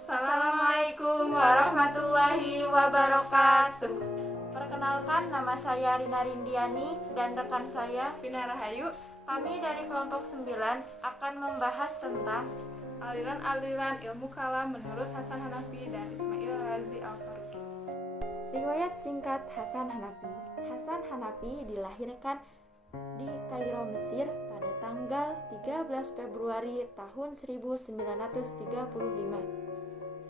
Assalamualaikum warahmatullahi wabarakatuh. Perkenalkan, nama saya Rina Rindiani dan rekan saya Vina Rahayu. Kami dari kelompok 9 akan membahas tentang aliran-aliran ilmu kalam menurut Hasan Hanafi dan Ismail Razi Al-Faruqi. riwayat singkat Hasan Hanafi. Hasan Hanafi dilahirkan di Kairo, Mesir pada tanggal 13 Februari tahun 1935.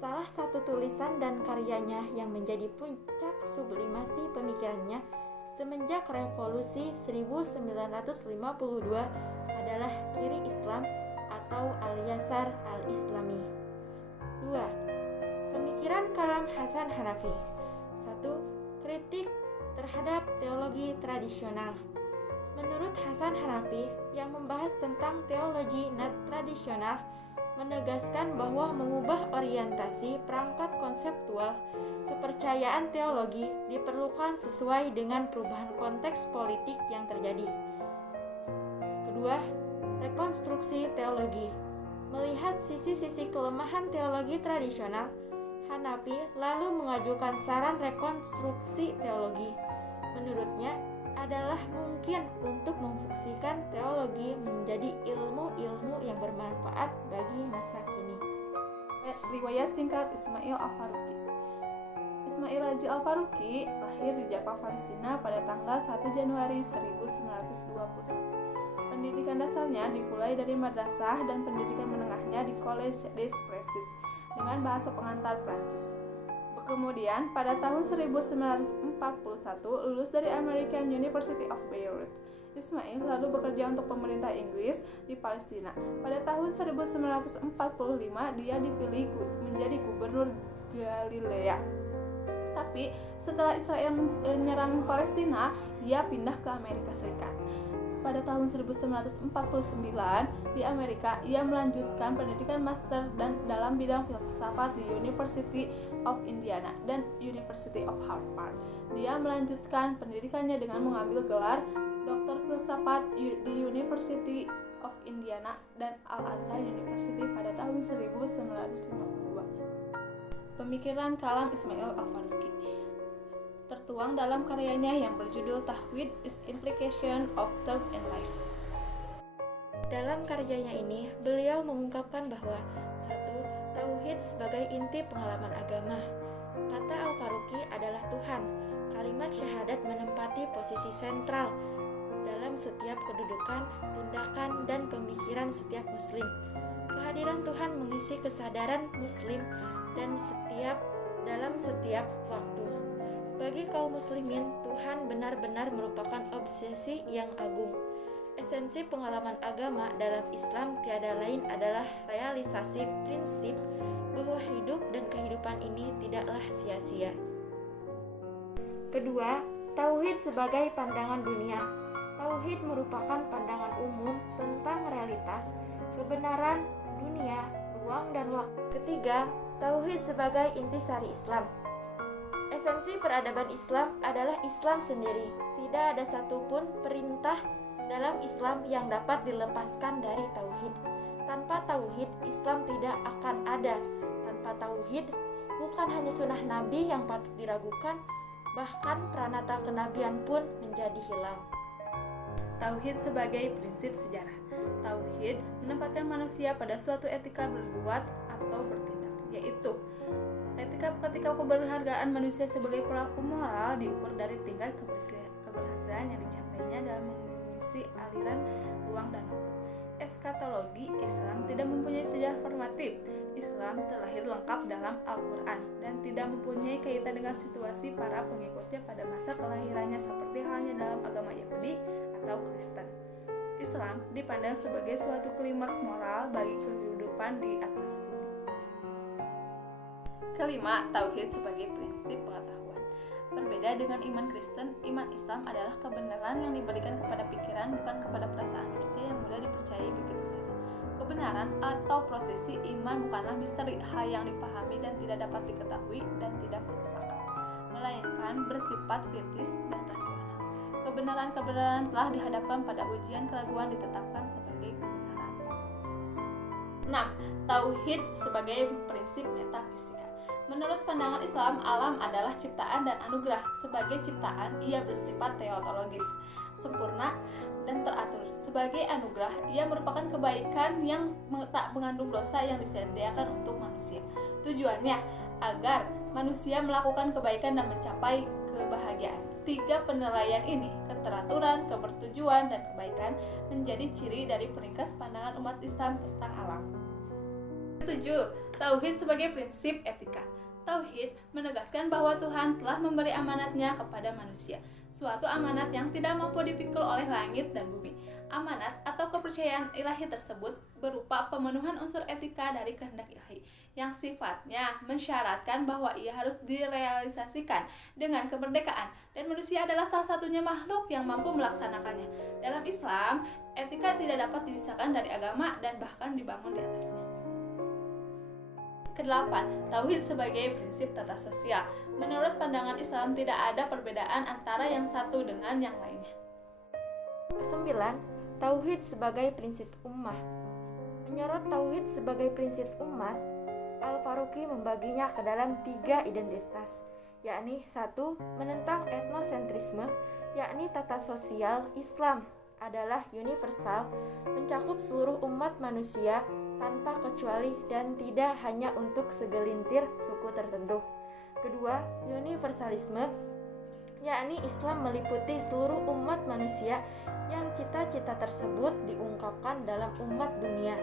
Salah satu tulisan dan karyanya yang menjadi puncak sublimasi pemikirannya semenjak revolusi 1952 adalah Ciri Islam atau Al-Yasar Al-Islami. 2. Pemikiran kalam Hasan Hanafi. 1. Kritik terhadap teologi tradisional. Menurut Hasan Hanafi, yang membahas tentang teologi tradisional menegaskan bahwa mengubah orientasi perangkat konseptual kepercayaan teologi diperlukan sesuai dengan perubahan konteks politik yang terjadi. Kedua, rekonstruksi teologi. Melihat sisi-sisi kelemahan teologi tradisional, Hanafi lalu mengajukan saran rekonstruksi teologi. Menurutnya, adalah mungkin untuk memfungsikan teologi menjadi ilmu-ilmu yang bermanfaat bagi masa kini. Riwayat singkat Ismail Al-Faruqi. Ismail Razi Al-Faruqi lahir di Jaffa, Palestina pada tanggal 1 Januari 1921. Pendidikan dasarnya dimulai dari madrasah dan pendidikan menengahnya di Collège des Frères dengan bahasa pengantar Prancis. Kemudian, pada tahun 1941, lulus dari American University of Beirut. Ismail lalu bekerja untuk pemerintah Inggris di Palestina. Pada tahun 1945, dia dipilih menjadi gubernur Galilea. Tapi, setelah Israel menyerang Palestina, dia pindah ke Amerika Serikat. Pada tahun 1949 di Amerika, ia melanjutkan pendidikan master dan dalam bidang filsafat di University of Indiana dan University of Harvard. Dia melanjutkan pendidikannya dengan mengambil gelar Doktor Filsafat di University of Indiana dan Al-Azhar University pada tahun 1952. Pemikiran kalam Ismail Al-Faruqi tertuang dalam karyanya yang berjudul Tauhid is Implication of Thought and Life. Dalam karyanya ini, beliau mengungkapkan bahwa 1. Tauhid sebagai inti pengalaman agama. Kata Al-Faruqi adalah Tuhan. Kalimat syahadat menempati posisi sentral dalam setiap kedudukan, tindakan, dan pemikiran setiap muslim. Kehadiran Tuhan mengisi kesadaran muslim dan dalam setiap waktu. Bagi kaum muslimin, Tuhan benar-benar merupakan obsesi yang agung. Esensi pengalaman agama dalam Islam tiada lain adalah realisasi prinsip bahwa hidup dan kehidupan ini tidaklah sia-sia. Kedua, tauhid sebagai pandangan dunia. Tauhid merupakan pandangan umum tentang realitas, kebenaran, dunia, ruang, dan waktu. Ketiga, tauhid sebagai intisari Islam. Esensi peradaban Islam adalah Islam sendiri. Tidak ada satupun perintah dalam Islam yang dapat dilepaskan dari tauhid. Tanpa tauhid, Islam tidak akan ada. Tanpa tauhid, bukan hanya sunnah Nabi yang patut diragukan, bahkan pranata kenabian pun menjadi hilang. Tauhid sebagai prinsip sejarah. Tauhid menempatkan manusia pada suatu etika berbuat atau bertindak, yaitu etika keberhargaan manusia sebagai pelaku moral diukur dari tingkat keberhasilan yang dicapainya dalam mengisi aliran ruang dan waktu. Eskatologi Islam tidak mempunyai sejarah formatif. Islam terlahir lengkap dalam Al-Quran dan tidak mempunyai kaitan dengan situasi para pengikutnya pada masa kelahirannya seperti halnya dalam agama Yahudi atau Kristen. Islam dipandang sebagai suatu klimaks moral bagi kehidupan di atas bumi. Kelima, tauhid sebagai prinsip pengetahuan. Berbeda dengan iman Kristen, iman Islam adalah kebenaran yang diberikan kepada pikiran, bukan kepada perasaan manusia yang mudah dipercayai begitu saja. Kebenaran atau prosesi iman bukanlah misteri, hal yang dipahami dan tidak dapat diketahui dan tidak masuk akal, melainkan bersifat kritis dan rasional. Kebenaran-kebenaran telah dihadapkan pada ujian keraguan ditetapkan sebagai kebenaran. 6. Tauhid sebagai prinsip metafisika. Menurut pandangan Islam, alam adalah ciptaan dan anugerah. Sebagai ciptaan, ia bersifat teotologis, sempurna dan teratur. Sebagai anugerah, ia merupakan kebaikan yang tak mengandung dosa yang disediakan untuk manusia. Tujuannya agar manusia melakukan kebaikan dan mencapai kebahagiaan. Tiga penilaian ini, keteraturan, kebertujuan, dan kebaikan, menjadi ciri dari peringkas pandangan umat Islam tentang alam. 7. Tauhid sebagai prinsip etika. Tauhid menegaskan bahwa Tuhan telah memberi amanatnya kepada manusia, suatu amanat yang tidak mampu dipikul oleh langit dan bumi. Amanat atau kepercayaan ilahi tersebut berupa pemenuhan unsur etika dari kehendak ilahi, yang sifatnya mensyaratkan bahwa ia harus direalisasikan dengan kemerdekaan, dan manusia adalah salah satunya makhluk yang mampu melaksanakannya. Dalam Islam, etika tidak dapat dipisahkan dari agama dan bahkan dibangun di atasnya. Kedelapan, tauhid sebagai prinsip tata sosial. Menurut pandangan Islam, tidak ada perbedaan antara yang satu dengan yang lainnya. Kesembilan, tauhid sebagai prinsip ummah. Menyorot tauhid sebagai prinsip umat, Al-Faruqi membaginya ke dalam 3 identitas, yakni 1. Menentang etnosentrisme, yakni tata sosial Islam adalah universal, mencakup seluruh umat manusia tanpa kecuali dan tidak hanya untuk segelintir suku tertentu. Kedua, universalisme, yakni Islam meliputi seluruh umat manusia yang cita-cita tersebut diungkapkan dalam umat dunia.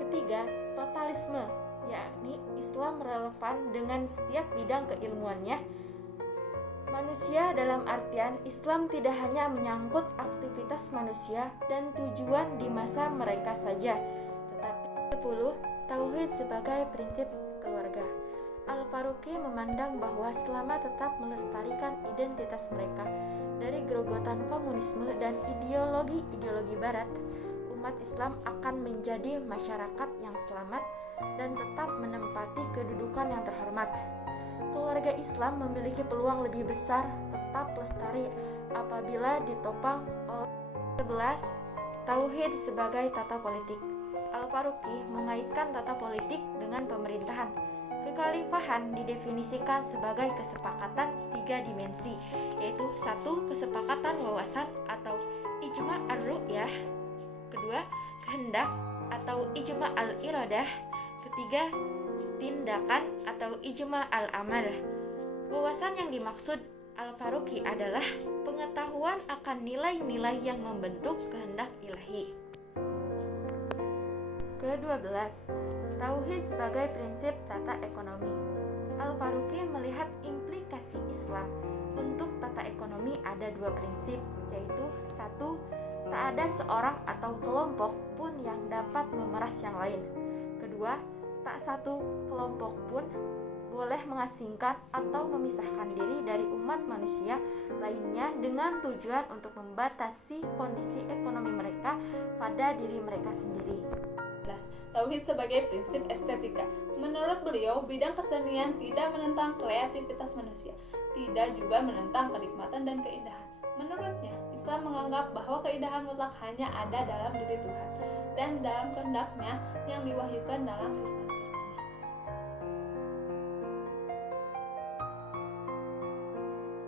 Ketiga, totalisme, yakni Islam relevan dengan setiap bidang keilmuannya. Manusia dalam artian Islam tidak hanya menyangkut aktivitas manusia dan tujuan di masa mereka saja, tetapi 10. Tauhid sebagai prinsip keluarga. Al-Faruqi memandang bahwa selama tetap melestarikan identitas mereka dari gerogotan komunisme dan ideologi-ideologi barat, umat Islam akan menjadi masyarakat yang selamat dan tetap menempati kedudukan yang terhormat. Keluarga Islam memiliki peluang lebih besar tetap lestari apabila ditopang oleh 11. Tauhid sebagai tata politik. Al-Faruqi mengaitkan tata politik dengan pemerintahan. Kekhalifahan didefinisikan sebagai kesepakatan 3 dimensi, yaitu 1. Kesepakatan wawasan atau ijma' ar-ru'yah. Kedua, kehendak atau ijma' al-iradah. Ketiga, tindakan atau ijma' al-amal. Wawasan yang dimaksud Al-Faruqi adalah pengetahuan akan nilai-nilai yang membentuk kehendak ilahi. Ke-12, tauhid sebagai prinsip tata ekonomi. Al-Faruqi melihat implikasi Islam untuk tata ekonomi ada 2 prinsip, yaitu 1. Tak ada seorang atau kelompok pun yang dapat memeras yang lain. Kedua, tak satu kelompok pun boleh mengasingkan atau memisahkan diri dari umat manusia lainnya dengan tujuan untuk membatasi kondisi ekonomi mereka pada diri mereka sendiri. Tauhid sebagai prinsip estetika. Menurut beliau, bidang kesenian tidak menentang kreativitas manusia, tidak juga menentang kenikmatan dan keindahan. Menurutnya, Islam menganggap bahwa keindahan mutlak hanya ada dalam diri Tuhan dan dalam kehendaknya yang diwahyukan dalam firman.